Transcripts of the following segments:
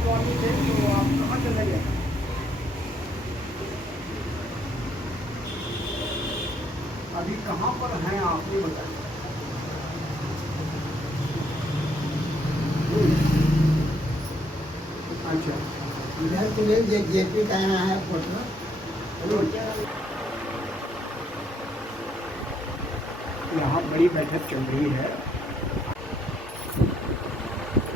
स्वामी थे तो आप कहाँ चले गए? अभी कहाँ पर हैं आप ये बताइए। अच्छा, इधर के लिए जेपी का यहाँ है फोटो। यहाँ बड़ी बैठक चल रही है।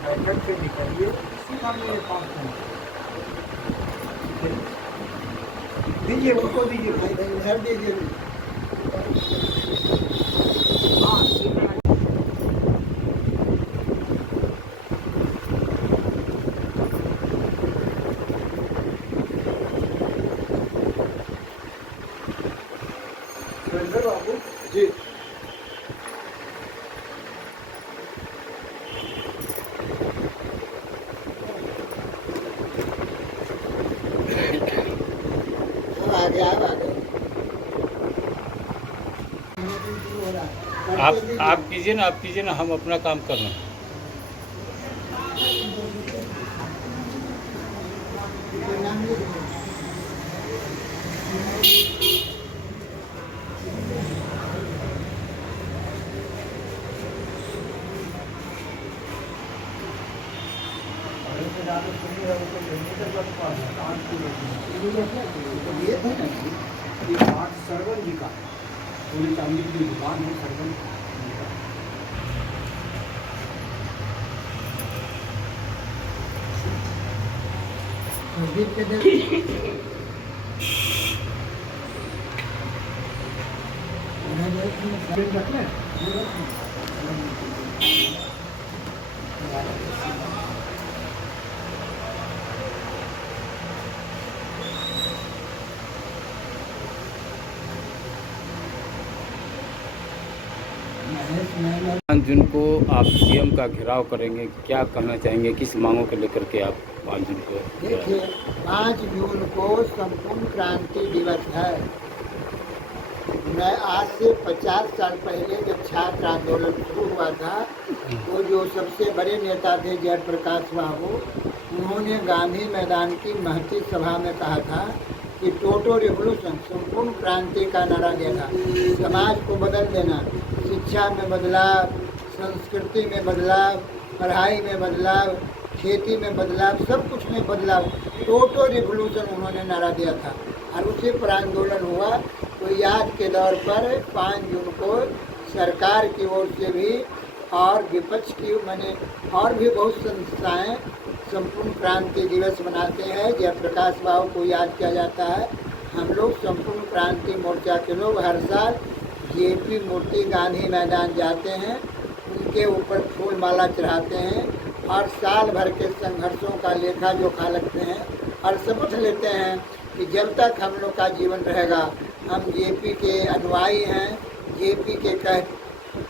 बैठक से निकलिए, सीधा मेरे पास दीजिए, उनको दीजिए। इधर दीजिए। हाँ, सीधा बाबू जी। आगे आप कीजिए ना, आप कीजिए ना, हम अपना काम कर रहे हैं। सरवन जी का पूरी चांदी की दुकान है, सरवन जी का। रख लें। जिनको आप सीएम का घेराव करेंगे, क्या कहना चाहेंगे, किस मांगों को लेकर के आप 5 जून को? देखिए, 5 जून को संपूर्ण क्रांति दिवस है। मैं आज से 50 साल पहले जब छात्र आंदोलन शुरू हुआ था, तो जो सबसे बड़े नेता थे जयप्रकाश बाबू, उन्होंने गांधी मैदान की महती सभा में कहा था कि टोटल रिवोल्यूशन, संपूर्ण क्रांति का नारा दिया था। समाज को बदल देना, शिक्षा में बदलाव, संस्कृति में बदलाव, पढ़ाई में बदलाव, खेती में बदलाव, सब कुछ में बदलाव, टोटल रिवोल्यूशन उन्होंने नारा दिया था। और उसी पर आंदोलन हुआ। तो याद के दौर पर 5 जून को सरकार की ओर से भी और विपक्ष की माने और भी बहुत संस्थाएं संपूर्ण क्रांति दिवस मनाते हैं। जयप्रकाश बाबू को याद किया जाता है। हम लोग संपूर्ण क्रांति मोर्चा के लोग हर साल जेपी मूर्ति गांधी मैदान जाते हैं, उनके ऊपर फूल माला चढ़ाते हैं और साल भर के संघर्षों का लेखा जोखा लगते हैं और शपथ लेते हैं कि जब तक हम लोग का जीवन रहेगा हम जेपी के अनुयायी हैं। जेपी के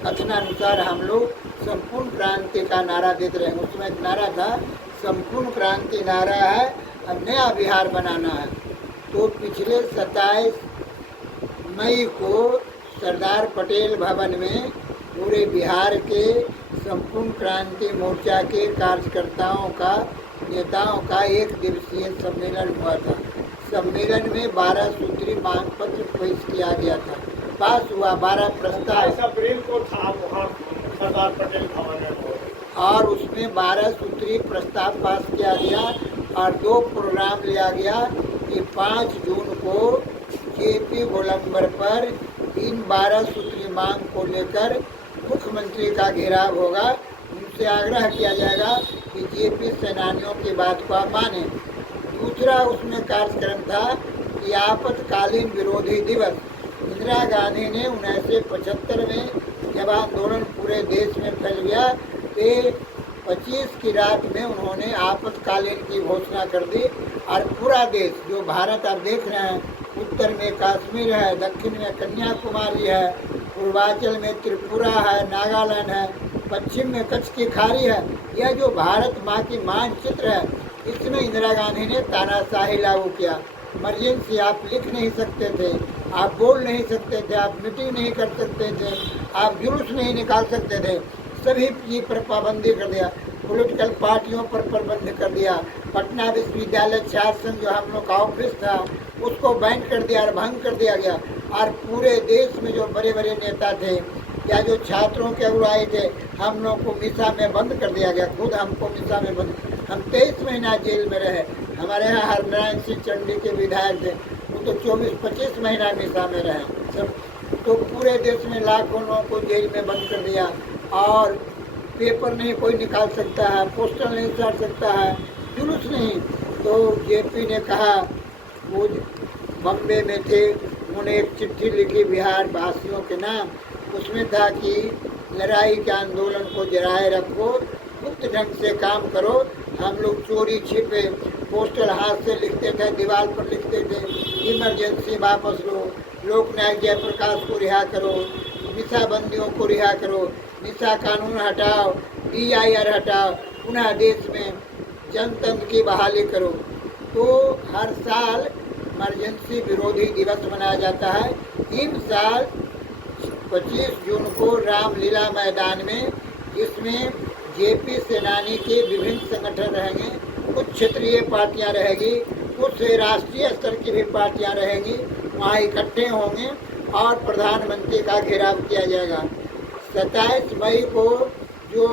कथनानुसार हम लोग संपूर्ण क्रांति का नारा देते रहेंगे। उसमें नारा था संपूर्ण क्रांति नारा है, अब नया बिहार बनाना है। तो पिछले 27 मई को सरदार पटेल भवन में पूरे बिहार के संपूर्ण क्रांति मोर्चा के कार्यकर्ताओं का, नेताओं का 1 दिवसीय सम्मेलन हुआ था। सम्मेलन में 12 सूत्री मांग पत्र पेश किया गया था, पास हुआ 12 प्रस्ताव। अप्रैल को था वहाँ सरदार पटेल भवन में, और उसमें 12 सूत्री प्रस्ताव पास किया गया और 2 प्रोग्राम लिया गया कि 5 जून को जेपी गोलंबर पर इन 12 सूत्री मांग को लेकर मुख्यमंत्री का घेराव होगा। उनसे आग्रह किया जाएगा कि जेपी सेनानियों की बात को आप माने। दूसरा उसमें कार्यक्रम था कि आपातकालीन विरोधी दिवस। इंदिरा गांधी ने 1975 में जब आंदोलन पूरे देश में फैल गया तो 25 की रात में उन्होंने आपातकालीन की घोषणा कर दी और पूरा देश, जो भारत आप देख रहे हैं, उत्तर में कश्मीर है, दक्षिण में कन्याकुमारी है, पूर्वांचल में त्रिपुरा है, नागालैंड है, पश्चिम में कच्छ की खाड़ी है, यह जो भारत माँ की मानचित्र है, इसमें इंदिरा गांधी ने तानाशाही लागू किया। इमरजेंसी आप लिख नहीं सकते थे, आप बोल नहीं सकते थे, आप मीटिंग नहीं कर सकते थे, आप जुलूस नहीं निकाल सकते थे, सभी चीज पर पाबंदी कर दिया। पॉलिटिकल पार्टियों पर प्रतिबंध कर दिया। पटना विश्वविद्यालय छात्र संघ जो हम लोग का ऑफिस था उसको बैन कर दिया और भंग कर दिया गया। और पूरे देश में जो बड़े बड़े नेता थे या जो छात्रों के अगुवाई थे, हम लोग को मिसा में बंद कर दिया गया। खुद हमको मिसा में बंद, हम 23 महीना जेल में रहे। हमारे यहाँ हरनारायण सिंह चंडी के विधायक थे, वो तो 24-25 महीना मिसा में रहे सब। तो पूरे देश में लाखों लोगों को जेल में बंद कर दिया और पेपर नहीं कोई निकाल सकता है, पोस्टर नहीं साट सकता है, जुलूस नहीं। तो जेपी ने कहा, वो बम्बे में थे, उन्होंने एक चिट्ठी लिखी बिहार वासियों के नाम। उसमें था कि लड़ाई के आंदोलन को जराए रखो, गुप्त ढंग से काम करो। हम लोग चोरी छिपे पोस्टर हाथ से लिखते थे, दीवार पर लिखते थे, इमरजेंसी वापस लो, लोकनायक जयप्रकाश को रिहा करो, मिसा बंदियों को रिहा करो, मिसा कानून हटाओ, DIR हटाओ, पुनः देश में जनतंत्र की बहाली करो। तो हर साल इमरजेंसी विरोधी दिवस मनाया जाता है। इन साल 25 जून को रामलीला मैदान में, जिसमें जेपी सेनानी के विभिन्न संगठन रहेंगे, कुछ क्षेत्रीय पार्टियां रहेगी, कुछ राष्ट्रीय स्तर की भी पार्टियां रहेंगी, वहाँ इकट्ठे होंगे और प्रधानमंत्री का घेराव किया जाएगा। 27 मई को जो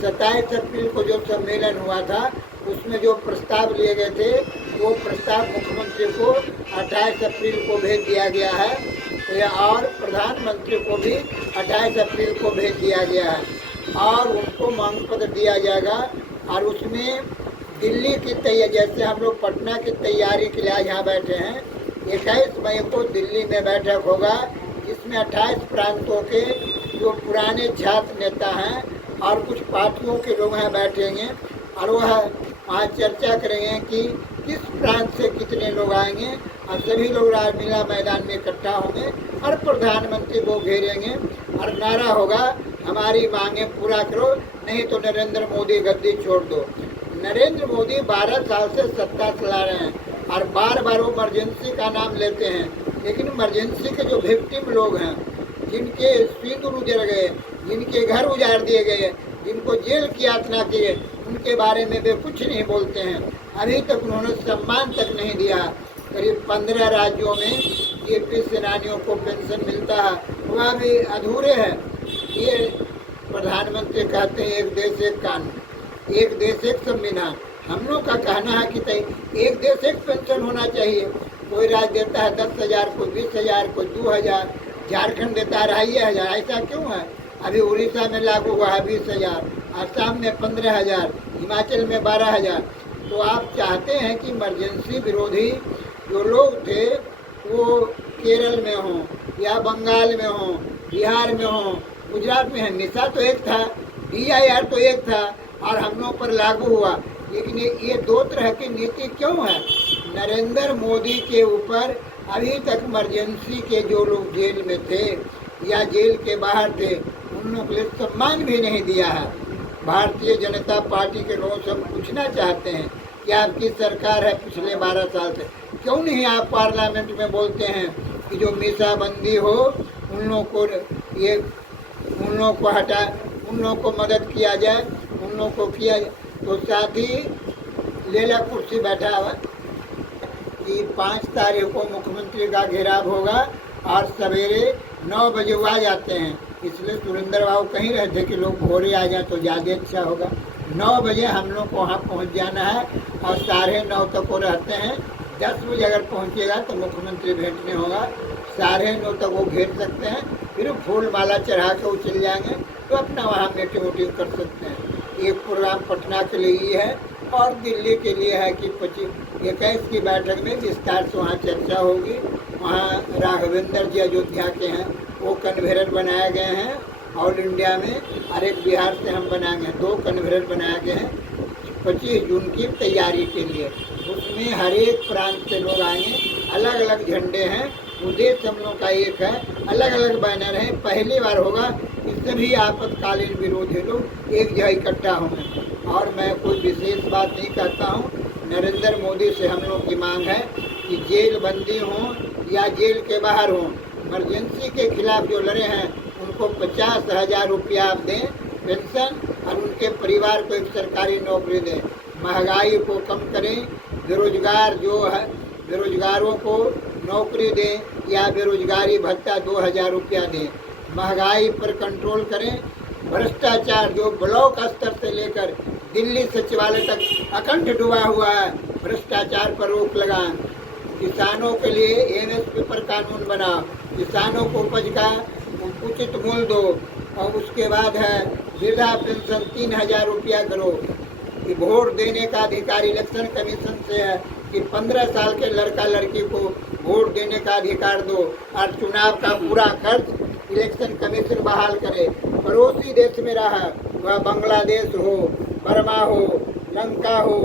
27 अप्रैल को जो सम्मेलन हुआ था, उसमें जो प्रस्ताव लिए गए थे, वो प्रस्ताव मुख्यमंत्री को 28 अप्रैल को भेज दिया गया है और प्रधानमंत्री को भी 28 अप्रैल को भेज दिया गया है और उनको मांग पत्र दिया जाएगा। और उसमें दिल्ली की तैयारी, जैसे हम लोग पटना की तैयारी के लिए यहाँ बैठे हैं, 21 मई को दिल्ली में बैठक होगा, जिसमें 28 प्रांतों के जो पुराने छात्र नेता हैं और कुछ पार्टियों के लोग यहाँ बैठेंगे और वहाँ चर्चा करेंगे कि किस प्रांत से कितने लोग आएंगे और सभी लोग रामलीला मैदान में इकट्ठा होंगे और प्रधानमंत्री को घेरेंगे और नारा होगा, हमारी मांगे पूरा करो, नहीं तो नरेंद्र मोदी गद्दी छोड़ दो। नरेंद्र मोदी 12 साल से सत्ता चला रहे हैं और बार बार वो इमरजेंसी का नाम लेते हैं, लेकिन इमरजेंसी के जो विक्टिम लोग हैं, जिनके सिंदूर उजड़ गए, जिनके घर उजाड़ दिए गए, जिनको जेल की यातना किए, उनके बारे में वे कुछ नहीं बोलते हैं। अभी तक उन्होंने सम्मान तक नहीं दिया। करीब 15 राज्यों में जेपी सेनानियों को पेंशन मिलता है, वह भी अधूरे है। ये प्रधानमंत्री कहते हैं एक देश एक कानून, एक देश एक संविधान। हम लोग का कहना है कि एक देश एक पेंशन होना चाहिए। कोई राज्य देता है 10,000, कोई 20,000, कोई 2,000, झारखंड देता है 2,500। ऐसा क्यों है? अभी उड़ीसा में लागू हुआ है 20,000, असम में 15,000, हिमाचल में 12,000। तो आप चाहते हैं कि इमरजेंसी विरोधी जो लोग थे वो केरल में हों या बंगाल में हों, बिहार में हों, गुजरात में है। मिसा तो एक था, DIR तो एक था और हम लोग पर लागू हुआ। लेकिन ये दो तरह की नीति क्यों है? नरेंद्र मोदी के ऊपर अभी तक इमरजेंसी के जो लोग जेल में थे या जेल के बाहर थे, उन लोगों के लिए सम्मान भी नहीं दिया है। भारतीय जनता पार्टी के लोगों से हम पूछना चाहते हैं कि आपकी सरकार है पिछले 12 साल से, क्यों नहीं आप पार्लियामेंट में बोलते हैं कि जो मीसाबंदी हो उन लोगों को हटा, उन लोगों को मदद किया जाए, उन लोगों को किया जाए। तो साथ ही लेला कुर्सी बैठा हुआ कि 5 तारीख को मुख्यमंत्री का घेराव होगा और सवेरे 9 बजे वो आ जाते हैं। इसलिए सुरेंद्र बाबू कहीं रहते कि लोग भोरे आ जाए तो ज़्यादा अच्छा होगा। 9 बजे हम लोग को वहाँ पहुँच जाना है और 9:30 तक वो रहते हैं। 10 बजे अगर पहुँचेगा तो मुख्यमंत्री भेंटने होगा, 9:30 तक वो घेर सकते हैं, फिर फूल माला चढ़ा के वो चले जाएंगे तो अपना वहाँ मीटिंग वोटिंग कर सकते हैं। एक प्रोग्राम पटना के लिए ये है और दिल्ली के लिए है कि 21 की बैठक में विस्तार से वहाँ चर्चा होगी। वहाँ राघवेंद्र जी अयोध्या के हैं, वो कन्वेनर बनाए गए हैं ऑल इंडिया में, और एक बिहार से हम बनाएंगे। 2 कन्वेनर बनाए गए हैं 25 जून की तैयारी के लिए। उसमें हर एक प्रांत से लोग आएंगे, अलग अलग झंडे हैं, उद्देश्य हम लोग का एक है, अलग अलग बैनर हैं। पहली बार होगा कि सभी आपातकालीन विरोधी लोग एक जगह इकट्ठा होंगे। और मैं कोई विशेष बात नहीं कहता हूँ, नरेंद्र मोदी से हम लोग की मांग है कि जेल बंदी हों या जेल के बाहर हों, इमरजेंसी के खिलाफ जो लड़े हैं उनको 50,000 रुपया आप दें पेंशन, और उनके परिवार को एक सरकारी नौकरी दें। महंगाई को कम करें, बेरोजगार जो है बेरोजगारों को नौकरी दें या बेरोजगारी भत्ता 2,000 रुपया दें। महंगाई पर कंट्रोल करें। भ्रष्टाचार जो ब्लॉक स्तर से लेकर दिल्ली सचिवालय तक अखंड डूबा हुआ है, भ्रष्टाचार पर रोक लगाएं। किसानों के लिए एमएसपी पर कानून बनाओ, किसानों को उपज का उचित मूल्य दो, और उसके बाद है वृद्धा पेंशन 3,000 रुपया करो। कि वोट देने का अधिकार इलेक्शन कमीशन से है कि 15 साल के लड़का लड़की को वोट देने का अधिकार दो, और चुनाव का पूरा खर्च इलेक्शन कमीशन बहाल करे। पड़ोसी देश में रहा, वह बांग्लादेश हो, बर्मा हो, लंका हो,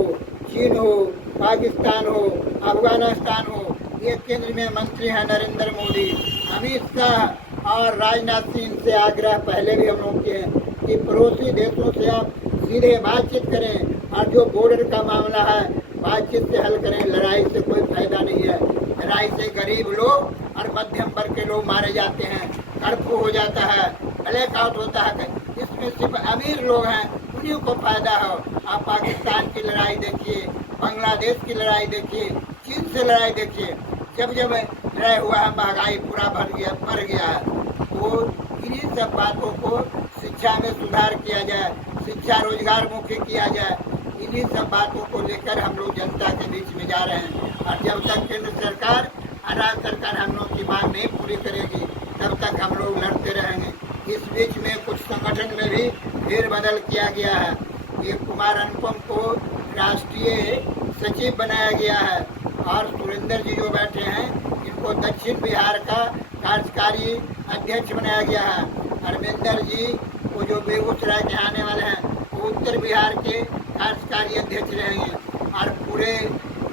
चीन हो, पाकिस्तान हो, अफगानिस्तान हो, ये केंद्र में मंत्री हैं नरेंद्र मोदी, अमित शाह और राजनाथ सिंह से आग्रह पहले भी हम लोग किए हैं कि पड़ोसी देशों से आप सीधे बातचीत करें, और जो बॉर्डर का मामला है बातचीत से हल करें। लड़ाई से कोई फायदा नहीं है। लड़ाई से गरीब लोग और मध्यम वर्ग के लोग मारे जाते हैं, कर्फ्यू हो जाता है, ब्लैकआउट होता है। इसमें सिर्फ अमीर लोग हैं, उन्हीं को फायदा हो। आप पाकिस्तान की लड़ाई देखिए, बांग्लादेश की लड़ाई देखिए, चीन से लड़ाई देखिए। जब जब लड़ाई हुआ है महंगाई पूरा बढ़ गया है। तो इन्हीं सब बातों को शिक्षा में सुधार किया जाए, शिक्षा रोजगार मुखी किया जाए। इन्हीं सब बातों को लेकर हम लोग जनता के बीच में जा रहे हैं। और जब तक केंद्र सरकार और राज्य सरकार हम लोग की मांग नहीं पूरी करेगी, तब तक हम लोग लड़ते रहेंगे। इस बीच में कुछ संगठन में भी फेरबदल किया गया है। ये कुमार अनुपम को राष्ट्रीय सचिव बनाया गया है, और सुरेंद्र जी जो बैठे हैं इनको दक्षिण बिहार का कार्यकारी अध्यक्ष बनाया गया है। धर्मेंद्र जी को जो बेगूसराय के आने वाले हैं वो उत्तर बिहार के कार्यकारी अध्यक्ष रहेंगे, और पूरे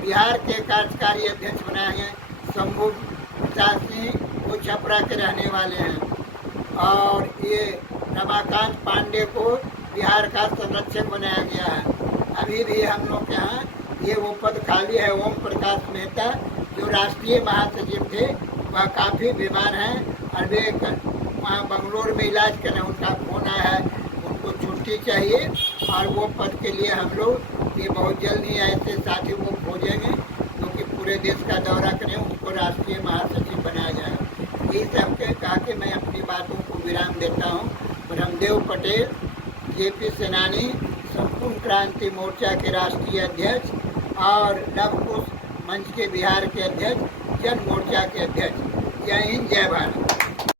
बिहार के कार्यकारी अध्यक्ष बनाए हैं शंभू प्रसाद सिंह, वो छपरा के रहने वाले हैं। और ये रमाकांत पांडे को बिहार का संरक्षक बनाया गया है। अभी भी हम लोग के यहाँ ये वो पद खाली है। ओम प्रकाश मेहता जो राष्ट्रीय महासचिव थे वह काफ़ी बीमार हैं, और वे वहाँ बंगलोर में इलाज करें, उनका फोन आया है, उनको छुट्टी चाहिए। और वो पद के लिए हम लोग ये बहुत जल्द ही ऐसे साथी को खोजेंगे क्योंकि पूरे देश का दौरा करें, उनको राष्ट्रीय महासचिव बनाया जाएगा। ये सब के कहा कि मैं अपनी बातों को विराम देता हूँ। ब्रह्मदेव पटेल, जेपी सेनानी, संपूर्ण क्रांति मोर्चा के राष्ट्रीय अध्यक्ष, और लव कुश मंच के बिहार के अध्यक्ष, जन मोर्चा के अध्यक्ष। जय हिंद, जय भारत।